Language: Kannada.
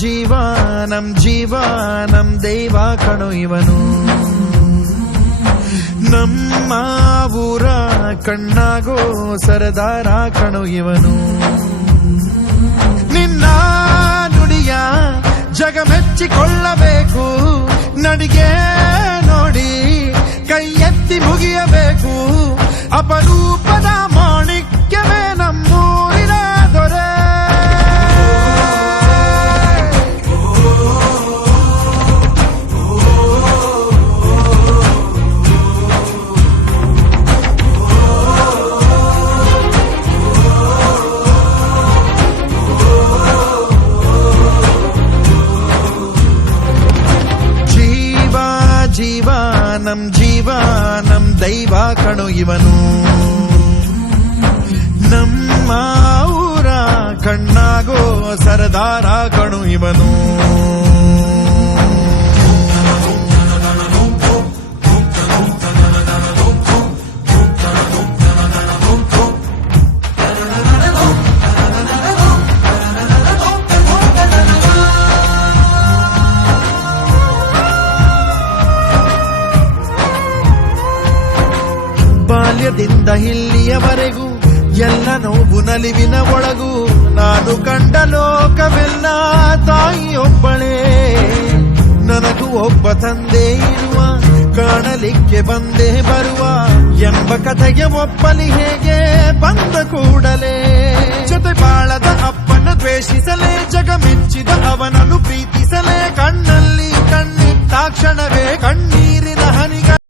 ಜೀವ ನಮ್ ದೈವ ಕಣೋ ಇವನು. ನಮ್ಮ ಊರ ಕಣ್ಣಾಗೋ ಸರದಾರ ಕಣೋ ಇವನು. ನಿನ್ನ ನುಡಿಯ ಜಗ ಮೆಚ್ಚಿಕೊಳ್ಳಬೇಕು, ನಡಿಗೆ ನೋಡಿ ಕೈ ಎತ್ತಿ ಮುಗಿಯಬೇಕು. ಅಪರೂಪದ ಮಾಣಿಕ್ಯವೇ ನಮ್ಮೂರಿನ ದೊರೆ. ಜೀವ ನಮ್ ದೈವ ಕಣೋ ಇವನು. ನಮ್ಮ ಊರ ಕಣ್ಣಾಗೋ ಸರದಾರ ಕಣೋ ಇವನು. ಬಾಲ್ಯದಿಂದ ಇಲ್ಲಿಯವರೆಗೂ ಎಲ್ಲ ನೋವು ನಲಿವಿನ ಒಳಗೂ ನಾನು ಕಂಡ ಲೋಕವೆಲ್ಲ ತಾಯಿಯೊಬ್ಬಳೇ. ನನಗೂ ಒಬ್ಬ ತಂದೆ ಇರುವ, ಕಾಣಲಿಕ್ಕೆ ಬಂದೇ ಬರುವ ಎಂಬ ಕಥೆಗೆ ಒಪ್ಪಲಿ ಹೇಗೆ ಬಂದ ಕೂಡಲೇ. ಜೊತೆ ಬಾಳದ ಅಪ್ಪನ ದ್ವೇಷಿಸಲೇ, ಜಗ ಮೆಚ್ಚಿದ ಅವನನ್ನು ಪ್ರೀತಿಸಲೇ. ಕಣ್ಣಲ್ಲಿ ಕಣ್ಣಿಟ್ಟಾಕ್ಷಣವೇ ಕಣ್ಣೀರಿನ ಹನಿಗ